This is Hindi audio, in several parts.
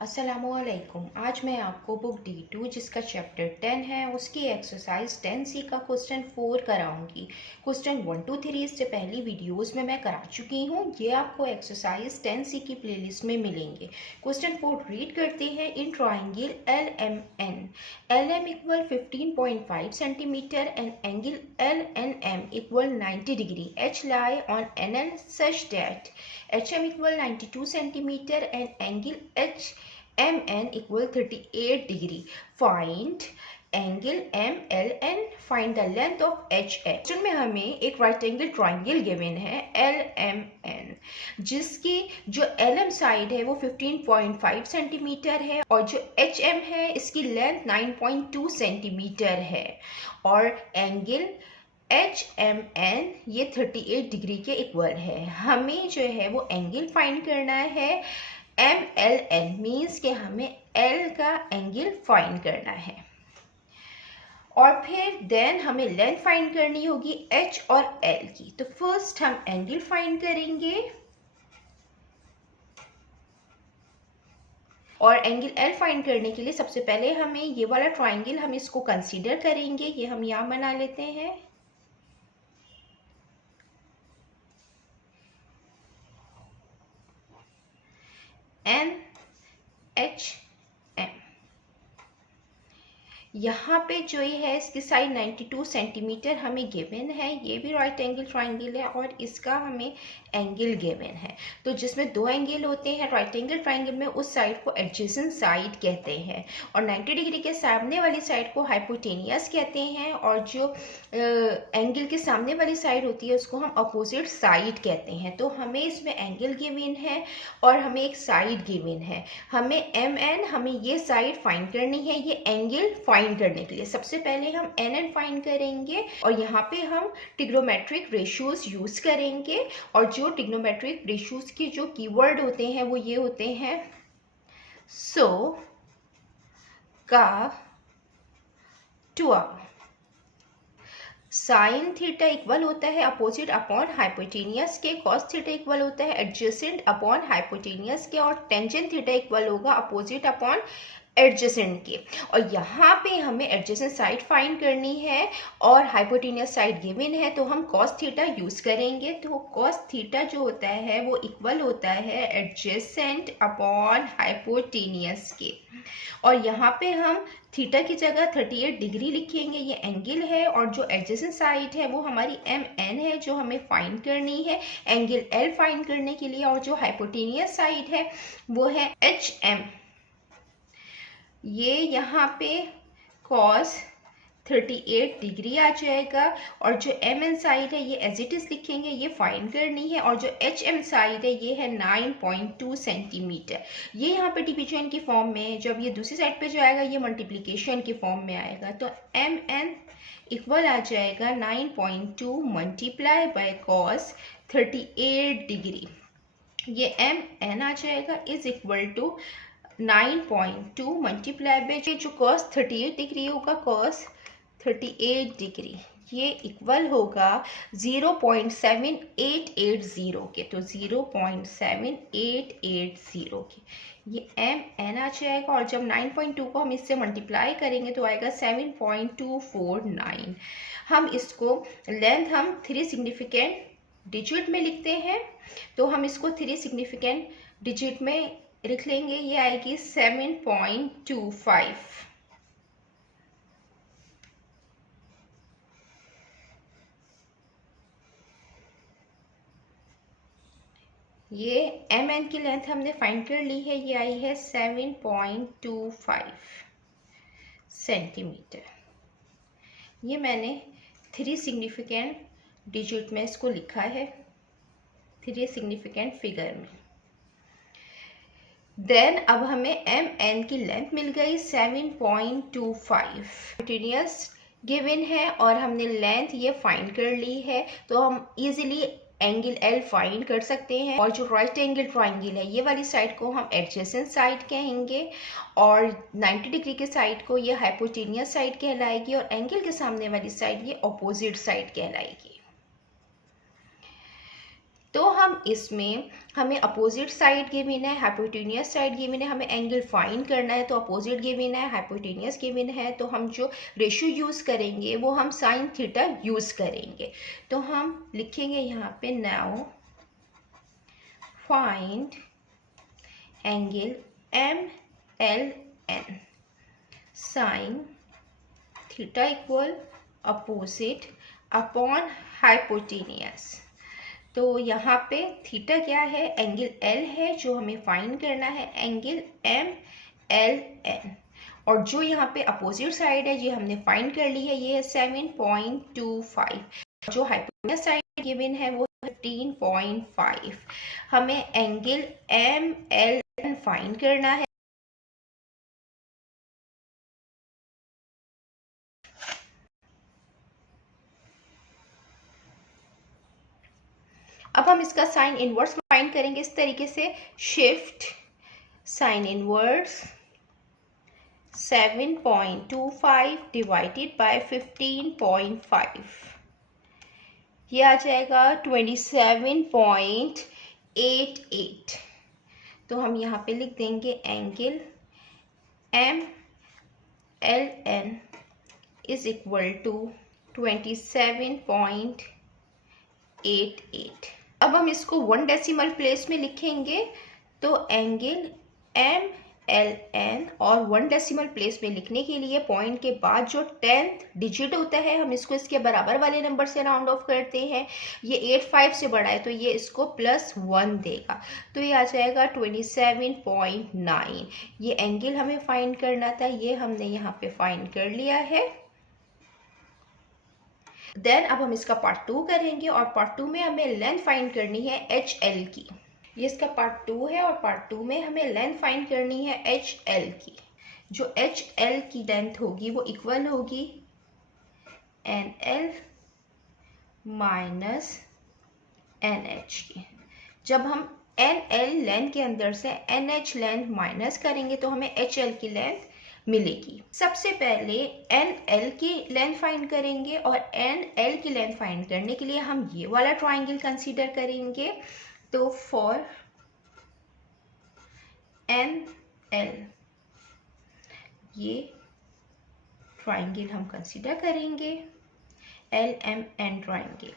अस्सलामुअलैकुम। आज मैं आपको बुक D2 जिसका चैप्टर 10 है उसकी एक्सरसाइज 10C का क्वेश्चन 4 कराऊंगी। क्वेश्चन 1 2 3 इससे पहली वीडियोस में मैं करा चुकी हूँ। ये आपको एक्सरसाइज 10C की प्लेलिस्ट में मिलेंगे। क्वेश्चन 4 रीड करते हैं। In triangle LMN LM equal 15.5 centimetre and angle LNM equal 90 degree H lie on NL such that HM equal 92 centimeter and angle HMN equal 38 degree. Find angle MLN. Find the length of HM. Question में हमें एक राइट एंगल ट्राइंगल गिवन है LMN, जिसकी जो LM साइड है वो 15.5 सेंटीमीटर है और जो HM है इसकी लेंथ 9.2 सेंटीमीटर है और एंगल HMN ये 38 डिग्री के इक्वल है। हमें जो है वो एंगल फाइंड करना है MLN मीन्स कि हमें L का एंगल फाइंड करना है और फिर देन हमें लेंथ फाइंड करनी होगी H और L की। तो फर्स्ट हम एंगल फाइंड करेंगे और एंगल L फाइंड करने के लिए सबसे पहले हमें ये वाला ट्राइंगल हम इसको कंसीडर करेंगे। ये हम यहाँ बना लेते हैं। NHM यहाँ पे जो ये है इसकी साइड 92 सेंटीमीटर हमें गिवन है। ये भी राइट एंगल ट्राइंगल है और इसका हमें एंगल गिवन है। तो जिसमें दो एंगल होते हैं राइट एंगल ट्राइंगल में, उस साइड को एडजेसेंट साइड कहते हैं और 90 डिग्री के सामने वाली साइड को हाइपोटेनियस कहते हैं और जो एंगल के सामने वाली साइड होती है उसको हम अपोजिट साइड कहते हैं। तो हमें इसमें एंगल गिवन है और हमें एक साइड गिवन है। हमें MN हमें ये साइड फाइंड करनी है, ये एंगल फाइंड करने के लिए सबसे पहले हम NN फाइंड करेंगे और यहाँ पे हम ट्रिग्नोमेट्रिक रेशियोज यूज करेंगे और जो ट्रिग्नोमेट्रिक रेशियोज के जो कीवर्ड होते हैं वो ये होते हैं सो का टुआ। साइन थीटा इक्वल होता है अपोजिट अपॉन हाइपोटेनियस के, कॉस थीटा इक्वल होता है एडजेसेंट अपॉन हाइपोटेनियस के और टेंजेंट थीटा इक्वल होगा अपोजिट अपॉन एडजेसेंट के। और यहाँ पे हमें एडजेसेंट साइड फाइंड करनी है और हाइपोटेनियस साइड गिवन है तो हम कॉस थीटा यूज करेंगे। तो कॉस थीटा जो होता है वो इक्वल होता है एडजेसेंट अपॉन हाइपोटेनियस के और यहाँ पे हम थीटा की जगह 38 डिग्री लिखेंगे। ये एंगल है और जो एडजेसेंट साइड है वो हमारी MN है जो हमें फाइंड करनी है एंगल L फाइंड करने के लिए और जो हाइपोटेनियस साइड है वो है HM। ये यहाँ पे cos 38 डिग्री आ जाएगा और जो MN साइड है ये एज इट इज लिखेंगे, ये फाइंड करनी है और जो HM साइड है ये है 9.2 सेंटीमीटर। ये यहाँ पे डिवीजन की फॉर्म में, जब ये दूसरी साइड पे जाएगा ये मल्टीप्लिकेशन की फॉर्म में आएगा। तो MN इक्वल आ जाएगा 9.2 मल्टीप्लाई बाय cos 38 डिग्री। ये MN आ जाएगा is equal to 9.2 multiply by जो cos 38 डिग्री होगा cos 38 डिग्री ये इक्वल होगा 0.7880 के। तो 0.7880 के ये MN आ जाएगा और जब 9.2 को हम इससे मल्टीप्लाई करेंगे तो आएगा 7.249। हम इसको लेंथ हम 3 सिग्निफिकेंट डिजिट में लिखते हैं तो हम इसको 3 सिग्निफिकेंट डिजिट में लिख लेंगे। ये आएगी 7.25। ये MN की लेंथ हमने फाइंड कर ली है, ये आई है 7.25 सेंटीमीटर। ये मैंने 3 सिग्निफिकेंट डिजिट में इसको लिखा है, 3 सिग्निफिकेंट फिगर में। देन अब हमें MN की लेंथ मिल गई 7.25। कंटिन्यूस गिवन है और हमने लेंथ ये फाइंड कर ली है तो हम इजीली एंगल L फाइंड कर सकते हैं। और जो राइट एंगल ट्राइंगल है ये वाली साइड को हम एडजेसेंट साइड कहेंगे और 90 डिग्री के साइड को ये हाइपोटेनियस साइड कहलाएगी और एंगल के सामने वाली साइड ये अपोजिट साइड कहलाएगी। तो हम इसमें हमें अपोजिट साइड गिवन है, हाइपोटेनियस साइड गिवन है, हमें एंगल फाइंड करना है। तो अपोजिट गिवन है, हाइपोटेनियस गिवन है, तो हम जो रेशियो यूज़ करेंगे वो हम साइन थीटा यूज़ करेंगे। तो हम लिखेंगे यहाँ पे now find angle MLN sine theta equal opposite upon hypotenuse. तो यहाँ पे थीटा क्या है, एंगल L है जो हमें फाइंड करना है, एंगल MLN। और जो यहाँ पे अपोजिट साइड है ये हमने फाइंड कर ली है, ये है 7.25। जो हाइपोटेनियस साइड गिवन है वो 15.5। हमें एंगल MLN फाइंड करना है। अब हम इसका साइन इनवर्स फाइंड करेंगे इस तरीके से, shift sine inverse 7.25 divided by 15.5, ये आ जाएगा 27.88। तो हम यहाँ पे लिख देंगे angle MLN is equal to 27.88। अब हम इसको 1 डेसिमल प्लेस में लिखेंगे। तो एंगल MLN और 1 डेसिमल प्लेस में लिखने के लिए पॉइंट के बाद जो 10th डिजिट होता है हम इसको इसके बराबर वाले नंबर से राउंड ऑफ करते हैं। ये 85 से बड़ा है तो ये इसको +1 देगा, तो ये आ जाएगा 27.9। ये एंगल हमें फाइंड करना था, ये हमने यहाँ पे फाइंड कर लिया है। देन अब हम इसका पार्ट 2 करेंगे और पार्ट 2 में हमें लेंथ फाइंड करनी है HL की। ये इसका पार्ट 2 है और पार्ट 2 में हमें लेंथ फाइंड करनी है HL की। जो HL की लेंथ होगी वो इक्वल होगी NL माइनस NH की। जब हम NL लेंथ के अंदर से NH लेंथ माइनस करेंगे तो हमें HL की लेंथ मिलेगी। सबसे पहले NL की लेंथ फाइंड करेंगे और NL की लेंथ फाइंड करने के लिए हम ये वाला ट्राइंगल कंसीडर करेंगे। तो फॉर NL ये ट्राइंगल हम कंसीडर करेंगे, LMN ट्राइंगल।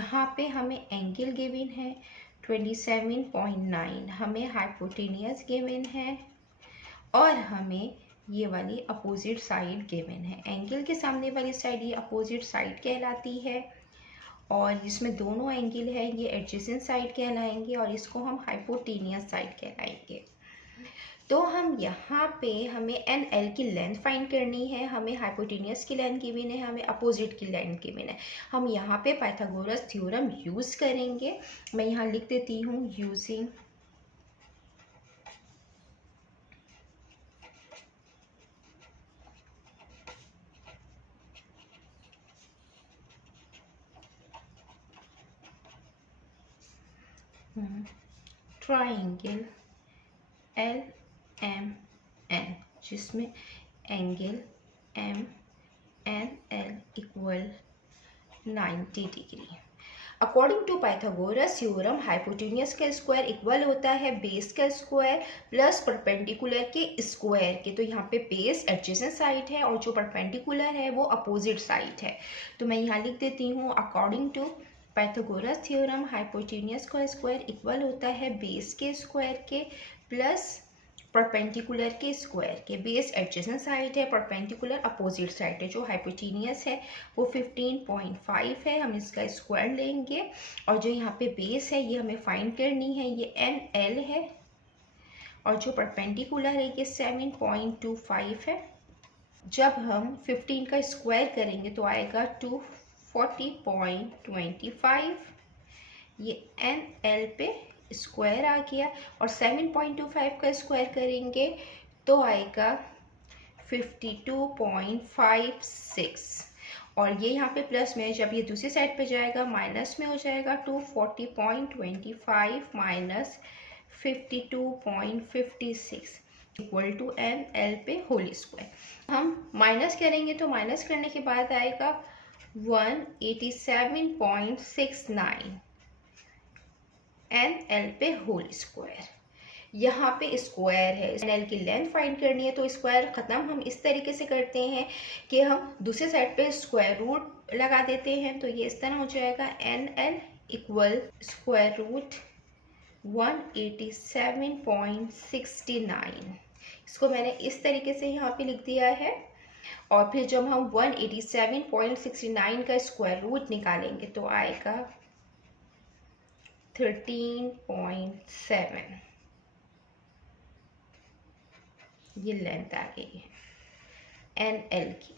यहाँ पे हमें एंगल गिवन है 27.9, हमें हाइपोटेनियस गिवन है और हमें ये वाली अपोजिट साइड गिवन है। एंगल के सामने वाली साइड ये अपोजिट साइड कहलाती है और इसमें दोनों एंगल है ये एडजेसेंट साइड कहलाएंगे और इसको हम हाइपोटेनियस साइड कहलाएंगे। तो हम यहाँ पे हमें NL की लेंथ फाइंड करनी है, हमें हाइपोटेनियस की लेंथ गिवन है, हमें अपोजिट की लेंथ गिवन है। हम यहाँ पे पाइथागोरस थ्योरम यूज़ करेंगे। मैं यहाँ लिख देती हूँ यूजिंग ट्राइंगल LMN जिसमें angle MNL equal 90 degree. According to Pythagoras theorem hypotenuse का स्क्वायर इक्वल होता है बेस का स्क्वायर प्लस परपेंडिकुलर के स्क्वायर के। तो यहाँ पे बेस एडजेसेंट साइड है और जो परपेंडिकुलर है वो अपोजिट साइड है। तो मैं यहाँ लिख देती हूँ according to Pythagoras theorem hypotenuse का स्क्वायर इक्वल होता है बेस के स्क्वायर के प्लस परपेंडिकुलर के स्क्वायर के। बेस एडजेसेंट साइड है, परपेंडिकुलर अपोजिट साइड है। जो हाइपोटेनियस है वो 15.5 है, हम इसका स्क्वायर लेंगे और जो यहाँ पे बेस है ये हमें फाइंड करनी है, ये NL है और जो परपेंडिकुलर है ये 7.25 है। जब हम 15 का स्क्वायर करेंगे तो आएगा 240.25। ये NL पे स्क्वायर आ गया और 7.25 का स्क्वायर करेंगे तो आएगा 52.56 और ये यहाँ पे प्लस में, जब ये दूसरी साइड पे जाएगा माइनस में हो जाएगा। 240.25 माइनस 52.56 इक्वल टू NL पे होल स्क्वायर। हम माइनस करेंगे तो माइनस करने के बाद आएगा 187.69 NL पे होल स्क्वायर। यहाँ पे स्क्वायर है, NL की लेंथ फाइंड करनी है तो स्क्वायर ख़त्म हम इस तरीके से करते हैं कि हम दूसरे साइड पे स्क्वायर रूट लगा देते हैं। तो ये इस तरह हो जाएगा NL इक्वल स्क्वायर रूट 187.69। इसको मैंने इस तरीके से यहाँ पे लिख दिया है। और फिर जब हम 187.69 का स्क्वायर रूट निकालेंगे तो आएगा 13.7। ये लेंथ आ गई है NL की।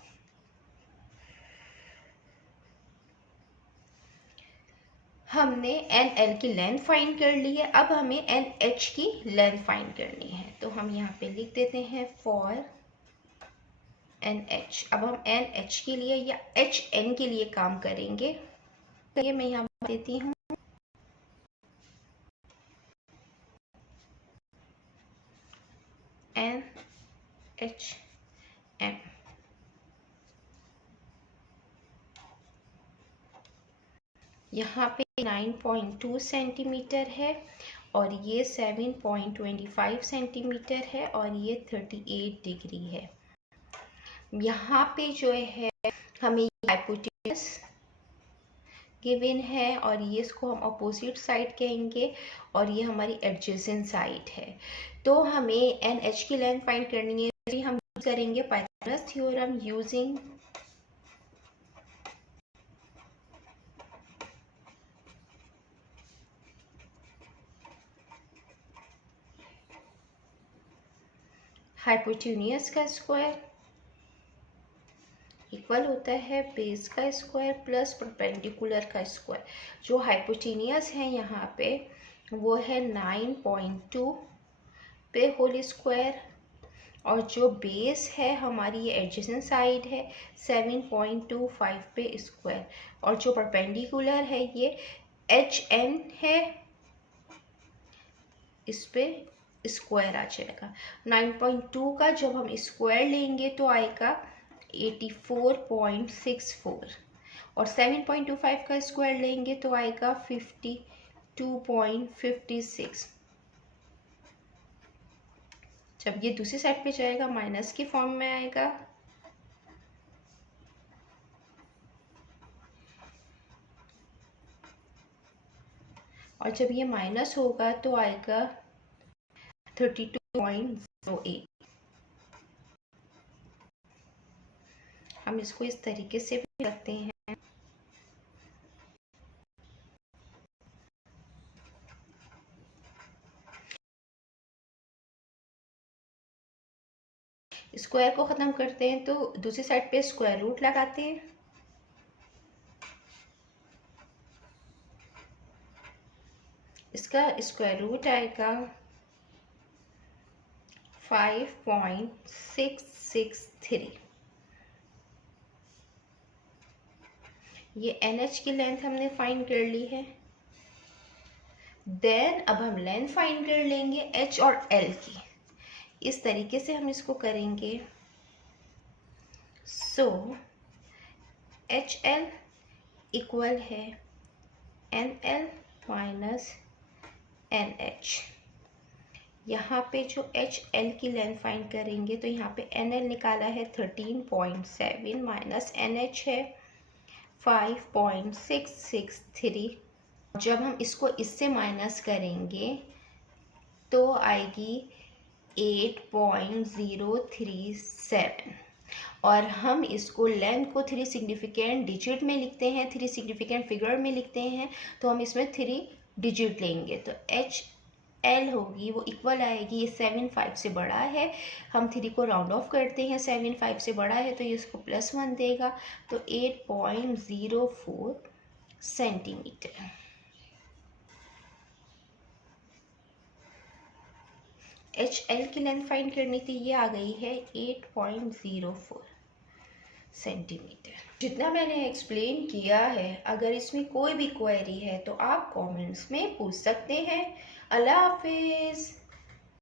हमने NL की लेंथ फाइंड कर ली है, अब हमें NH की लेंथ फाइंड करनी है। तो हम यहाँ पे लिख देते हैं फॉर NH। अब हम NH के लिए या HN के लिए काम करेंगे। तो ये मैं यहाँ देती हूँ NHM। यहाँ पे 9.2 सेंटीमीटर है और ये 7.25 सेंटीमीटर है और ये 38 डिग्री है। यहाँ पे जो है हमें हाइपोटेन्यूज गिवन है और ये इसको हम अपोजिट साइड कहेंगे और ये हमारी एडजेसेंट साइड है। तो हमें NH की लेंथ फाइंड करनी है। हम करेंगे पाइथागोरस थ्योरम यूजिंग हाइपोटेन्यूज का स्क्वायर इक्वल होता है बेस का स्क्वायर प्लस परपेंडिकुलर का स्क्वायर। जो हाइपोटेन्यूज है यहाँ पे वो है 9.2 पे होल स्क्वायर और जो बेस है हमारी ये एडजेसेंट साइड है 7.25 पे स्क्वायर और जो परपेंडिकुलर है ये HN है, इस पे स्क्वायर आ जाएगा। 9.2 का जब हम स्क्वायर लेंगे तो आएगा 84.64 और 7.25 का स्क्वायर लेंगे तो आएगा 52.56। जब ये दूसरी साइड पे जाएगा माइनस की फॉर्म में आएगा और जब ये माइनस होगा तो आएगा 32.08। हम इसको इस तरीके से भी रखते हैं। स्क्वायर को ख़त्म करते हैं तो दूसरी साइड पे स्क्वायर रूट लगाते हैं। इसका स्क्वायर रूट आएगा 5.663। ये NH की लेंथ हमने फाइंड कर ली है। देन अब हम लेंथ फाइंड कर लेंगे H और L की। इस तरीके से हम इसको करेंगे। सो HL इक्वल है NL माइनस NH। यहाँ पे जो HL की लेंथ फाइंड करेंगे तो यहाँ पे NL निकाला है 13.7 माइनस NH है 5.663। जब हम इसको इससे माइनस करेंगे तो आएगी 8.037 और हम इसको लेंथ को 3 सिग्निफिकेंट डिजिट में लिखते हैं, 3 सिग्निफिकेंट फिगर में लिखते हैं। तो हम इसमें 3 डिजिट लेंगे तो HL होगी वो इक्वल आएगी, ये 7.5 से बड़ा है, हम 3 को राउंड ऑफ करते हैं, 7.5 से बड़ा है तो ये इसको +1 देगा तो 8.04 सेंटीमीटर। HL की लेंथ फाइंड करनी थी, ये आ गई है 8.04 सेंटीमीटर। जितना मैंने एक्सप्लेन किया है, अगर इसमें कोई भी क्वेरी है तो आप कमेंट्स में पूछ सकते हैं। अल्लाह हाफिज़।